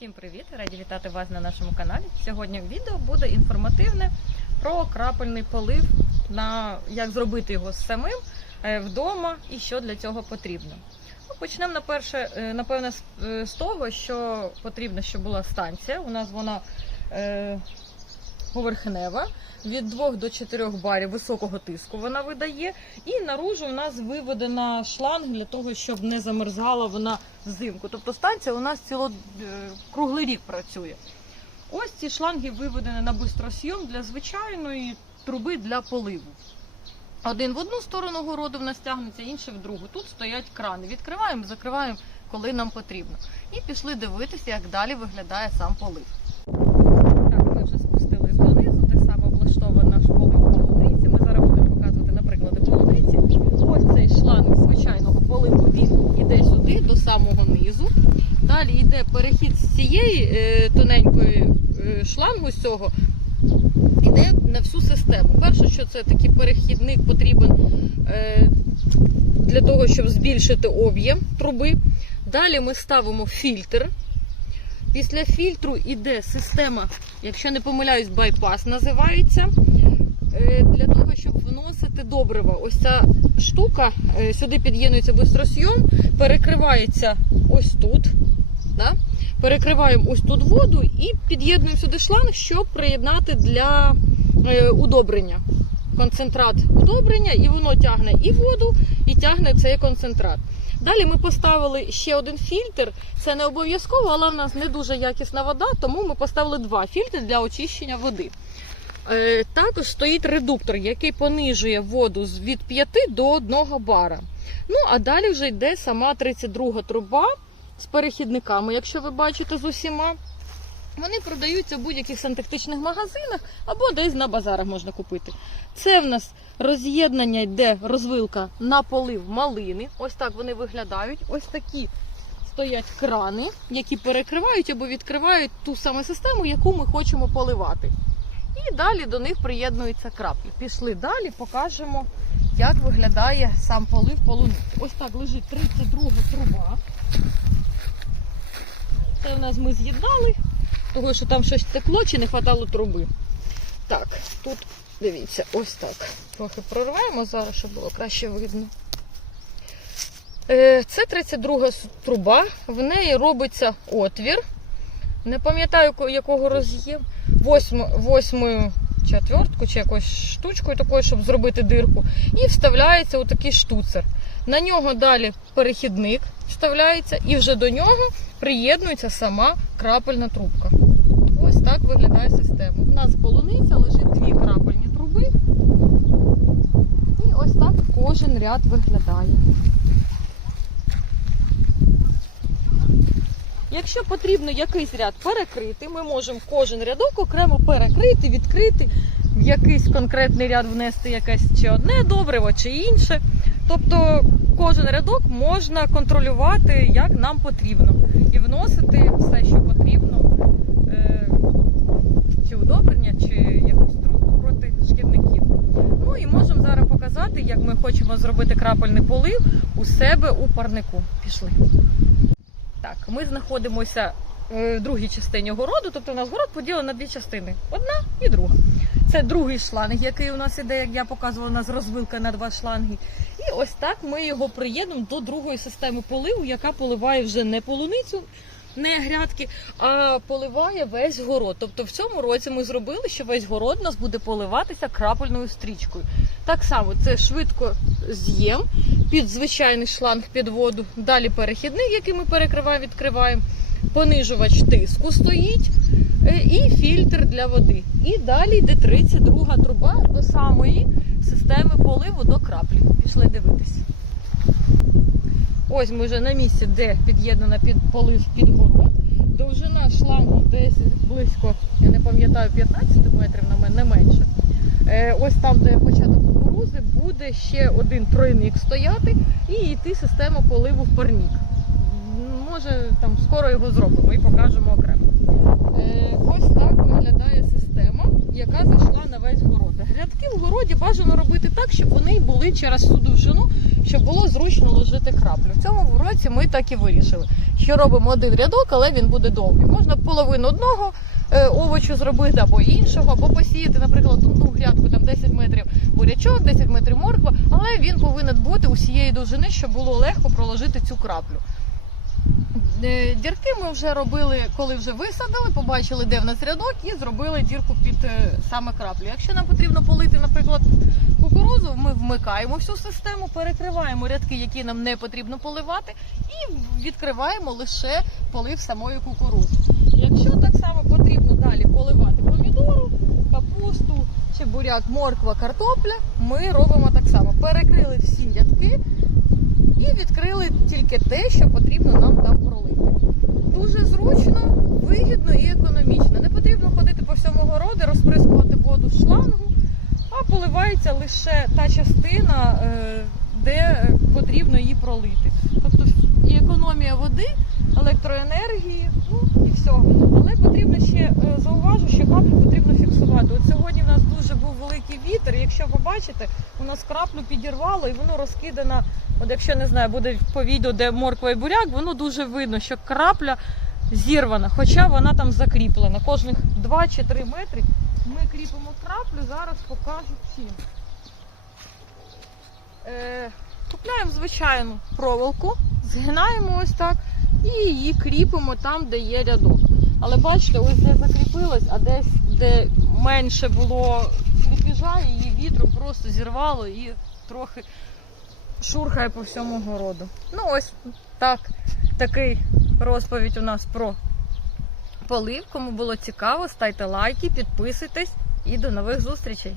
Всім привіт! Раді вітати вас на нашому каналі. Сьогодні відео буде інформативне про крапельний полив, на як зробити його самим е, вдома і що для цього потрібно. Ну, почнемо на перше, е, напевне, з, е, того, що потрібно, щоб була станція. У нас вона поверхнева. Від 2 до 4 барів високого тиску вона видає. І наружу у нас виведена шланг для того, щоб не замерзала вона взимку. Тобто станція у нас ціло е, круглий рік працює. Ось ці шланги виведені на бистросйом для звичайної труби для поливу. Один в одну сторону городу в нас тягнеться, інший в другу. Тут стоять крани. Відкриваємо, закриваємо, коли нам потрібно. І пішли дивитися, як далі виглядає сам полив. Так, ми вже спустились донизу, де саме облаштований наш полив полуниці. Ми зараз будемо показувати на приклади полуниці. Ось цей шланг звичайного поливу він іде сюди, до самого низу. Далі йде перехід з цієї е, тоненької е, шлангу з цього. Іде на всю систему. Перше, що це такий перехідник потрібен е, для того, щоб збільшити об'єм труби. Далі ми ставимо фільтр. Після фільтру йде система, якщо не помиляюсь, байпас називається. Для того, щоб вносити добрива. Ось ця штука сюди під'єднується бистросйом, перекривається ось тут. Перекриваємо ось тут воду і під'єднуємо сюди шланг, щоб приєднати для е, удобрення. Концентрат удобрення, і воно тягне і воду, і тягне цей концентрат. Далі ми поставили ще один фільтр. Це не обов'язково, але в нас не дуже якісна вода, тому ми поставили два фільтри для очищення води. Е, Також стоїть редуктор, який понижує воду від 5 до 1 бара. Ну, а далі вже йде сама 32 труба з перехідниками, якщо ви бачите з усіма. Вони продаються в будь-яких сантехнічних магазинах або десь на базарах можна купити. Це в нас роз'єднання йде розвилка на полив малини. Ось так вони виглядають. Ось такі стоять крани, які перекривають або відкривають ту саму систему, яку ми хочемо поливати. І далі до них приєднуються краплі. Пішли далі, покажемо, як виглядає сам полив полуниці. Ось так лежить 32 труба. Це у нас ми з'єднали, того що там щось текло чи не хватало труби. Так, тут дивіться, ось так. Трохи прорваємо зараз, щоб було краще видно. Е, Це 32 с- труба, в неї робиться отвір. Не пам'ятаю, якого роз'єм. Восьму, восьмою четвертку чи якоюсь штучкою такою, щоб зробити дирку. І вставляється отакий штуцер. На нього далі перехідник вставляється, і вже до нього приєднується сама крапельна трубка. Ось так виглядає система. У нас полуниця лежить дві крапельні труби. І ось так кожен ряд виглядає. Якщо потрібно якийсь ряд перекрити, ми можемо кожен рядок окремо перекрити, відкрити, в якийсь конкретний ряд внести якесь чи одне добриво, чи інше. Тобто кожен рядок можна контролювати, як нам потрібно, і вносити все, що потрібно, е, чи удобрення, чи якусь трубку проти шкідників. Ну і можемо зараз показати, як ми хочемо зробити крапельний полив у себе у парнику. Пішли. Так, ми знаходимося е, в другій частині городу, тобто у нас город поділений на дві частини: одна і друга. Це другий шланг, який у нас іде, як я показувала, у нас розвилка на два шланги. І ось так ми його приєднуємо до другої системи поливу, яка поливає вже не полуницю, не грядки, а поливає весь город. Тобто в цьому році ми зробили, що весь город у нас буде поливатися крапельною стрічкою. Так само це швидко з'єм під звичайний шланг під воду. Далі перехідник, який ми перекриваємо, відкриваємо. Понижувач тиску стоїть е, і фільтр для води. І далі йде 32 труба до самої системи поливу до краплі. Пішли дивитись. Ось ми вже на місці, де під'єднана під полив під город. Довжина шлангу десь близько, я не пам'ятаю, 15 метрів на мене не менше. Е, Ось там, де початок кукурузи, буде ще один тройник стояти і йти система поливу в парнік. Може, там скоро його зробимо і покажемо окремо. Е, Ось так виглядає система, яка зайшла на весь город. Грядки в городі бажано робити так, щоб вони були через всю довжину щоб було зручно ложити краплю. В цьому році ми так і вирішили, що робимо один рядок, але він буде довгий. Можна половину одного е, овочу зробити або іншого, або посіяти, наприклад, одну грядку там 10 метрів бурячок, 10 метрів морква, але він повинен бути усієї довжини, щоб було легко проложити цю краплю. Е, Дірки ми вже робили, коли вже висадили, побачили, де в нас рядок, і зробили дірку під е, саме краплю. Якщо нам потрібно полити, наприклад, кукурузу, ми вмикаємо всю систему, перекриваємо рядки, які нам не потрібно поливати, і відкриваємо лише полив самої кукурузи. Якщо так само потрібно далі поливати помідору, капусту чи буряк, морква, картопля, ми робимо так само. Перекрили всі рядки і відкрили тільки те, що потрібно нам там пролити. Дуже зручно, вигідно і економічно. Не потрібно ходити по всьому городу, розприскувати воду з шлангу, а поливається лише та частина, е, де потрібно її пролити. Тобто і економія води, електроенергії, ну і всього. Але потрібно ще е, зауважу, що каплю потрібно фіксувати. От сьогодні в нас дуже був великий вітер. Якщо побачите, у нас краплю підірвало і воно розкидано. От якщо не знаю, буде по відео, де морква і буряк, воно дуже видно, що крапля зірвана, хоча вона там закріплена. Кожних 2 чи 3 метри ми кріпимо краплю, зараз покажу чим. Е, купляємо звичайну проволоку, згинаємо ось так і її кріпимо там, де є рядок. Але бачите, ось де закріпилось, а десь, де менше було кріпіжа, її вітром просто зірвало і трохи шурхає по всьому городу. Ну ось так, такий розповідь у нас про полив. Кому було цікаво, ставте лайки, підписуйтесь і до нових зустрічей.